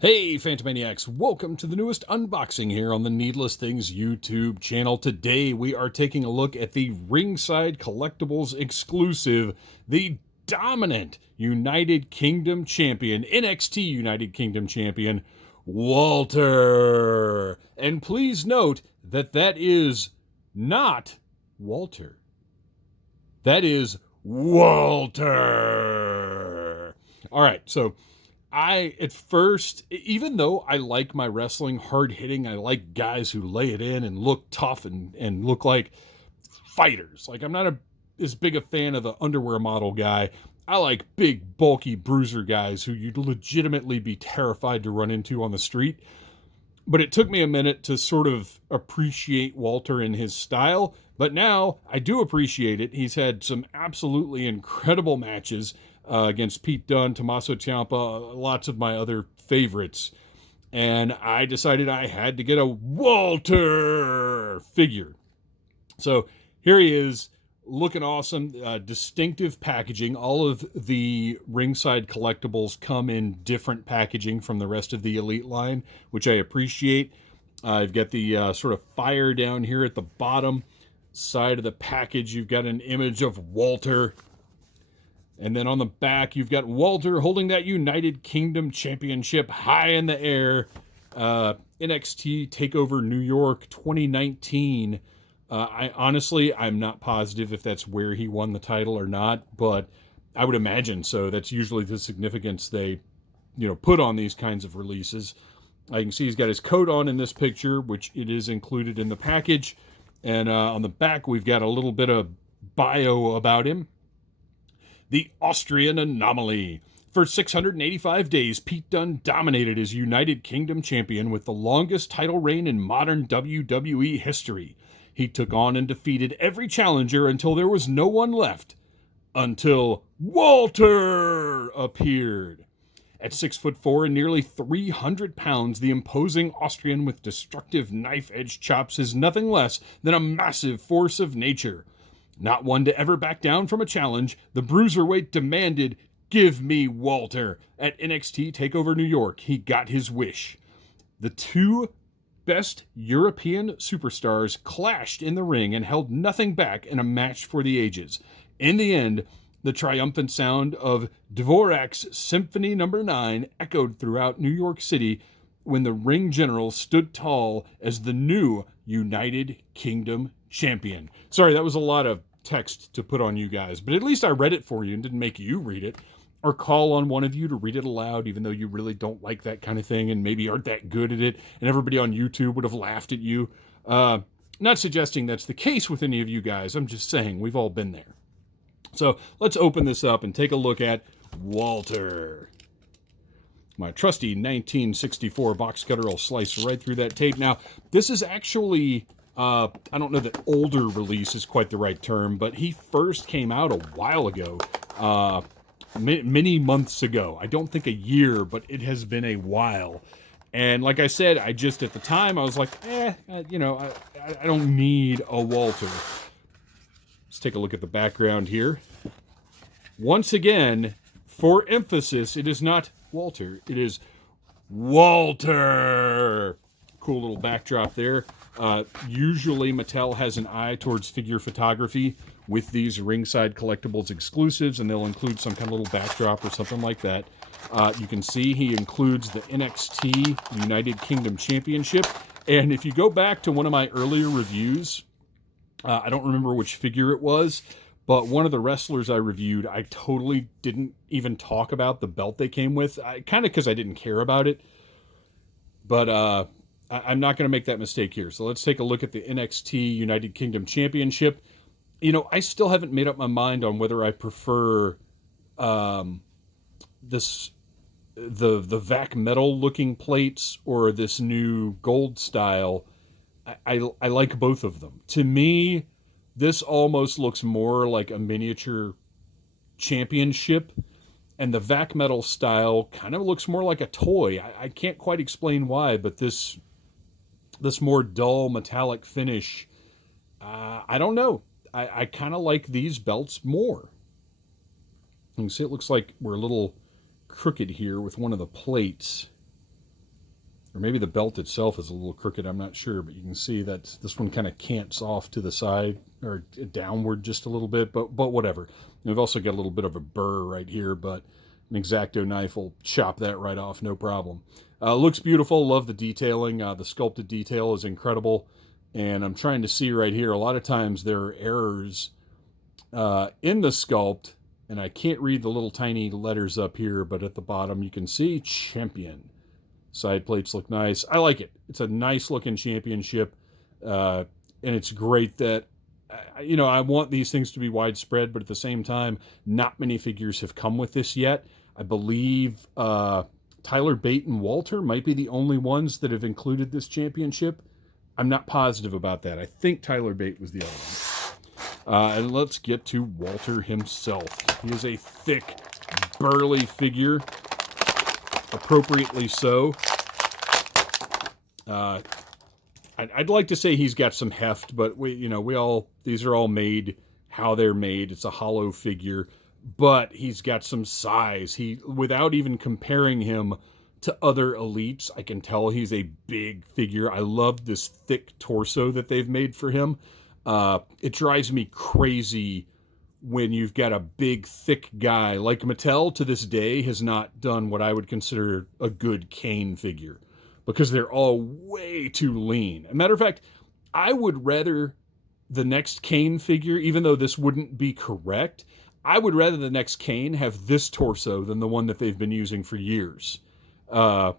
Hey, Phantomaniacs, welcome to the newest unboxing here on the Needless Things YouTube channel. Today we are taking a look at the Ringside Collectibles exclusive, the dominant United Kingdom champion, NXT United Kingdom champion, Walter. And please note that that is not Walter. That is Walter. All right, so at first, even though I like my wrestling hard hitting, I like guys who lay it in and look tough and look like fighters. Like, I'm not as big a fan of the underwear model guy. I like big, bulky bruiser guys who you'd legitimately be terrified to run into on the street. But it took me a minute to sort of appreciate Walter and his style. But now I do appreciate it. He's had some absolutely incredible matches against Pete Dunne, Tommaso Ciampa, lots of my other favorites. And I decided I had to get a Walter figure. So here he is, looking awesome, distinctive packaging. All of the Ringside collectibles come in different packaging from the rest of the Elite line, which I appreciate. I've got the sort of fire down here at the bottom side of the package. You've got an image of Walter. And then on the back, you've got Walter holding that United Kingdom Championship high in the air. NXT TakeOver New York 2019. I'm not positive if that's where he won the title or not, but I would imagine so. That's usually the significance they, put on these kinds of releases. You can see he's got his coat on in this picture, which it is included in the package. And on the back, we've got a little bit of bio about him. The Austrian Anomaly. For 685 days, Pete Dunne dominated as United Kingdom champion with the longest title reign in modern WWE history. He took on and defeated every challenger until there was no one left. Until Walter appeared. At 6'4" and nearly 300 pounds, the imposing Austrian with destructive knife-edge chops is nothing less than a massive force of nature. Not one to ever back down from a challenge, the bruiserweight demanded, "Give me Walter." At NXT TakeOver New York, he got his wish. The two best European superstars clashed in the ring and held nothing back in a match for the ages. In the end, the triumphant sound of Dvorak's Symphony No. 9 echoed throughout New York City when the ring general stood tall as the new United Kingdom champion. Sorry, that was a lot of text to put on you guys, but at least I read it for you and didn't make you read it or call on one of you to read it aloud, even though you really don't like that kind of thing and maybe aren't that good at it, and everybody on YouTube would have laughed at you. Not suggesting that's the case with any of you guys. I'm just saying we've all been there. So let's open this up and take a look at Walter. My trusty 1964 box cutter will slice right through that tape. Now, this is actually, I don't know that older release is quite the right term, but he first came out a while ago, many months ago. I don't think a year, but it has been a while. And like I said, at the time, I was like, I don't need a Walter. Let's take a look at the background here. Once again, for emphasis, it is not Walter. It is Walter. Cool little backdrop there. Usually Mattel has an eye towards figure photography with these Ringside Collectibles exclusives, and they'll include some kind of little backdrop or something like that. You can see he includes the NXT United Kingdom Championship. And if you go back to one of my earlier reviews, I don't remember which figure it was, but one of the wrestlers I reviewed, I totally didn't even talk about the belt they came with, kind of because I didn't care about it. But I'm not going to make that mistake here. So let's take a look at the NXT United Kingdom Championship. I still haven't made up my mind on whether I prefer the VAC metal looking plates or this new gold style. I like both of them. To me, this almost looks more like a miniature championship, and the VAC metal style kind of looks more like a toy. I can't quite explain why, but this more dull metallic finish, I don't know. I kind of like these belts more. You can see it looks like we're a little crooked here with one of the plates. or maybe the belt itself is a little crooked, I'm not sure, but you can see that this one kind of cants off to the side or downward just a little bit, but whatever. And we've also got a little bit of a burr right here, but an X-Acto knife will chop that right off, no problem. Looks beautiful, love the detailing. The sculpted detail is incredible, and I'm trying to see right here, a lot of times there are errors in the sculpt, and I can't read the little tiny letters up here, but at the bottom you can see champion. Side plates look nice. I like it. It's a nice looking championship, and it's great that, I want these things to be widespread, but at the same time, not many figures have come with this yet. I believe Tyler Bate and Walter might be the only ones that have included this championship. I'm not positive about that. I think Tyler Bate was the other one. And let's get to Walter himself. He is a thick, burly figure, appropriately so. I'd like to say he's got some heft, but these are all made how they're made. It's a hollow figure, but he's got some size. Without even comparing him to other elites, I can tell he's a big figure. I love this thick torso that they've made for him. It drives me crazy when you've got a big, thick guy. Like Mattel to this day has not done what I would consider a good Kane figure, because they're all way too lean. As a matter of fact, I would rather the next Kane figure, even though this wouldn't be correct, I would rather the next Kane have this torso than the one that they've been using for years. But,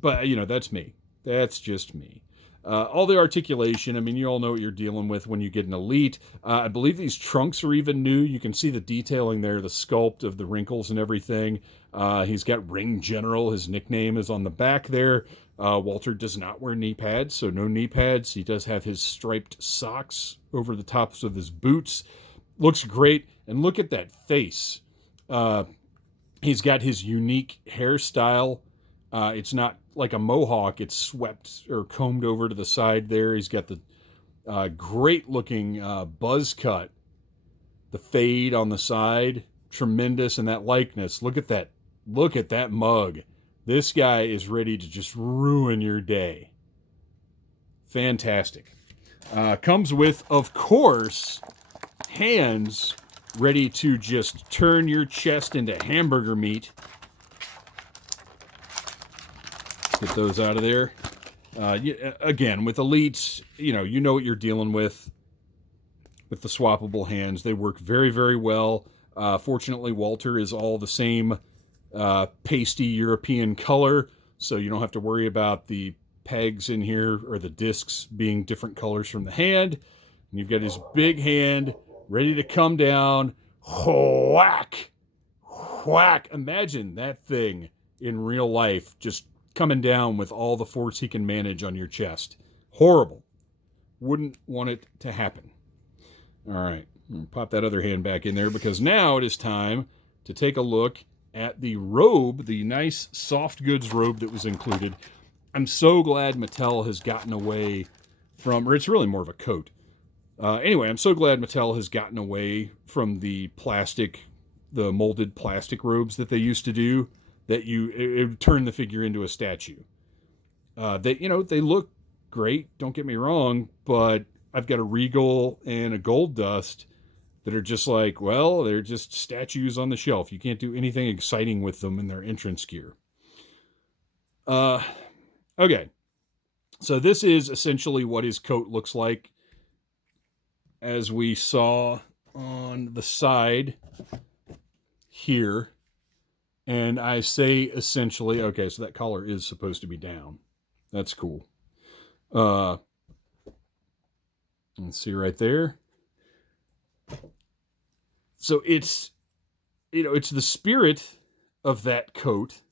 that's me. That's just me. All the articulation, you all know what you're dealing with when you get an elite. I believe these trunks are even new. You can see the detailing there, the sculpt of the wrinkles and everything. He's got Ring General. His nickname is on the back there. Walter does not wear knee pads, so no knee pads. He does have his striped socks over the tops of his boots. Looks great. And look at that face. He's got his unique hairstyle. It's not like a mohawk. It's swept or combed over to the side there. He's got the great looking buzz cut. The fade on the side. Tremendous. And that likeness. Look at that. Look at that mug. This guy is ready to just ruin your day. Fantastic. Comes with, of course, hands ready to just turn your chest into hamburger meat. Get those out of there. Again, with elites, you know what you're dealing with the swappable hands. They work very, very well. Fortunately, Walter is all the same pasty European color, so you don't have to worry about the pegs in here or the discs being different colors from the hand. And you've got his big hand ready to come down. Whack! Whack! Imagine that thing in real life just coming down with all the force he can manage on your chest. Horrible. Wouldn't want it to happen. All right. Pop that other hand back in there, because now it is time to take a look at the robe, the nice soft goods robe that was included. I'm so glad Mattel has gotten away from, or it's really more of a coat. Anyway, I'm so glad Mattel has gotten away from the molded plastic robes that they used to do, that it would turn the figure into a statue. They look great, don't get me wrong, but I've got a Regal and a Gold Dust that are just like, well, they're just statues on the shelf. You can't do anything exciting with them in their entrance gear. Okay. So this is essentially what his coat looks like, as we saw on the side here. And I say essentially, okay, so that collar is supposed to be down. That's cool. Let's see right there. So it's the spirit of that coat.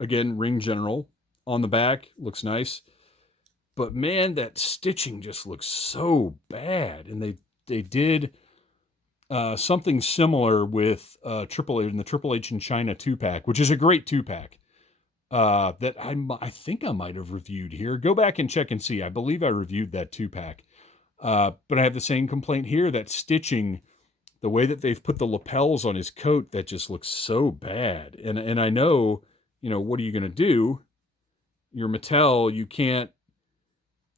Again, Ring General on the back. Looks nice. But man, that stitching just looks so bad. And they did something similar with Triple H in the Triple H in China 2-pack, which is a great 2-pack that I think I might have reviewed here. Go back and check and see. I believe I reviewed that 2-pack. But I have the same complaint here, that stitching, the way that they've put the lapels on his coat, that just looks so bad. And I know, what are you going to do? you're Mattel, you can't,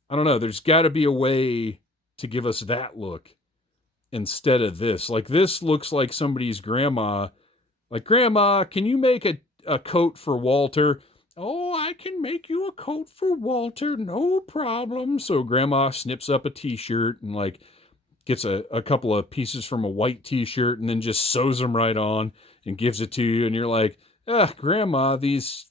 I don't know, there's got to be a way to give us that look instead of this. Like, this looks like somebody's grandma. Like, Grandma, can you make a coat for Walter? Oh, I can make you a coat for Walter, no problem. So Grandma snips up a t-shirt and like gets a couple of pieces from a white t-shirt and then just sews them right on and gives it to you. And you're like, Grandma, these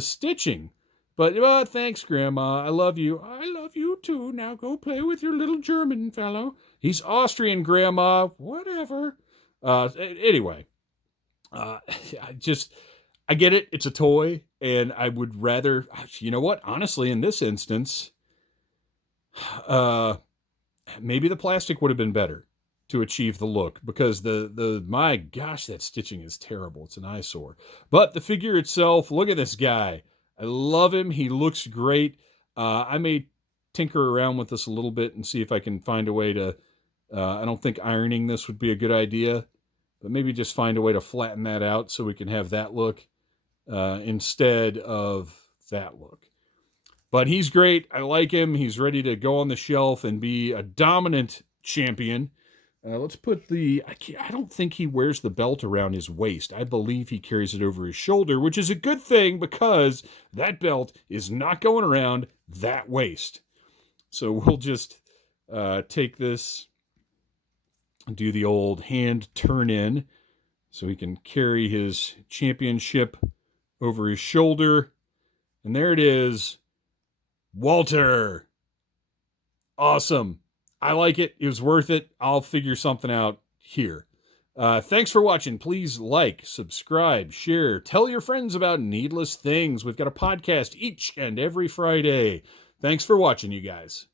stitching. But thanks, Grandma. I love you. I love you too. Now go play with your little German fellow. He's Austrian, Grandma. Whatever. Anyway, I get it. It's a toy, and I would rather, you know what? Honestly, in this instance, maybe the plastic would have been better to achieve the look, because my gosh, that stitching is terrible. It's an eyesore. But the figure itself, look at this guy. I love him. He looks great. I may tinker around with this a little bit and see if I can find a way to, I don't think ironing this would be a good idea, but maybe just find a way to flatten that out so we can have that look instead of that look. But he's great. I like him. He's ready to go on the shelf and be a dominant champion. Let's put I don't think he wears the belt around his waist. I believe he carries it over his shoulder, which is a good thing because that belt is not going around that waist. So we'll just take this and do the old hand turn in so he can carry his championship over his shoulder. And there it is. Walter. Awesome. I like it. It was worth it. I'll figure something out here. Thanks for watching. Please like, subscribe, share, tell your friends about Needless Things. We've got a podcast each and every Friday. Thanks for watching, you guys.